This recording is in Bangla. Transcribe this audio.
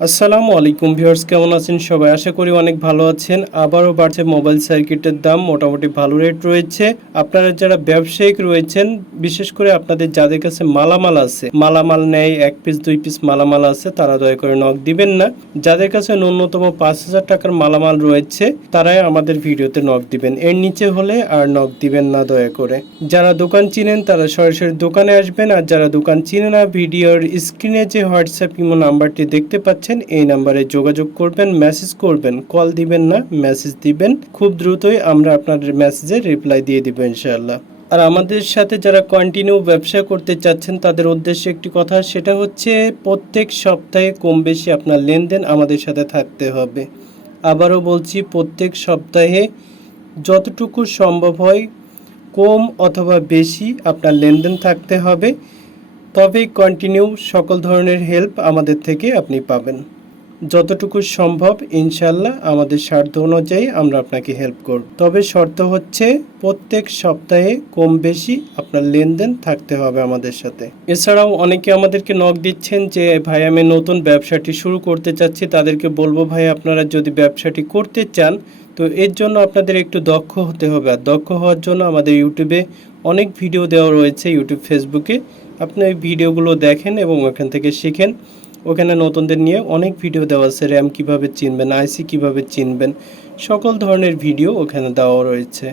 আসসালামু আলাইকুম ভিউয়ার্স, কেমন আছেন সবাই? আশা করি অনেক ভালো আছেন। আবারও বাড়ছে মোবাইল সার্কিটের দাম, মোটামুটি ভালো রেট রয়েছে। আপনারা যারা ব্যবসায়িক রয়েছেন, বিশেষ করে আপনাদের যাদের কাছে মালামাল আছে, মালামাল নেয় 1 পিস 2 পিস মালামাল আছে, তারা দয়া করে নক দিবেন না। যাদের কাছে ন্যূনতম 5,000 টাকার মালামাল রয়েছে তারাই আমাদের ভিডিওতে নক দিবেন, এর নিচে হলে আর নক দিবেন না দয়া করে। যারা দোকান চিনেন তারা সরাসরি দোকানে আসবেন, আর যারা দোকান চিনে না, ভিডিওর স্ক্রিনে যে হোয়াটসঅ্যাপ ইমো নাম্বারটি দেখতে পাচ্ছেন এই নাম্বারে যোগাযোগ করবেন, মেসেজ করবেন, কল দিবেন না, মেসেজ দিবেন। খুব দ্রুতই আমরা আপনাদের মেসেজে রিপ্লাই দিয়ে দিব ইনশাআল্লাহ। আর আমাদের সাথে যারা কন্টিনিউ ব্যবসা করতে চাচ্ছেন তাদের উদ্দেশ্যে একটি কথা, সেটা হচ্ছে প্রত্যেক সপ্তাহে কম বেশি আপনার লেনদেন আমাদের সাথে থাকতে হবে। আবারও বলছি, প্রত্যেক সপ্তাহে যতটুকু সম্ভব হয় কম অথবা বেশি আপনার লেনদেন থাকতে হবে, তবেই কন্টিনিউ সকল ধরনের হেল্প আমাদের থেকে আপনি পাবেন। যতটুকু সম্ভব ইনশাল্লাহ আমাদের স্বার্থ অনুযায়ী আমরা আপনাকে হেল্প করব, তবে শর্ত হচ্ছে প্রত্যেক সপ্তাহে কম বেশি আপনার লেনদেন থাকতে হবে আমাদের সাথে। এছাড়াও অনেকে আমাদেরকে নক দিচ্ছেন যে ভাই আমি নতুন ব্যবসাটি শুরু করতে চাচ্ছি, তাদেরকে বলবো ভাই আপনারা যদি ব্যবসাটি করতে চান তো এর জন্য আপনাদের একটু দক্ষ হতে হবে। আর দক্ষ হওয়ার জন্য আমাদের ইউটিউবে অনেক ভিডিও দেওয়া রয়েছে, ইউটিউব ফেসবুকে আপনি ওই ভিডিওগুলো দেখেন এবং ওখান থেকে শিখেন। ওখানে নতুনদের নিয়ে অনেক ভিডিও দেওয়া আছে, র্যাম কীভাবে চিনবেন, আইসি কীভাবে চিনবেন, সকল ধরনের ভিডিও ওখানে দেওয়া রয়েছে।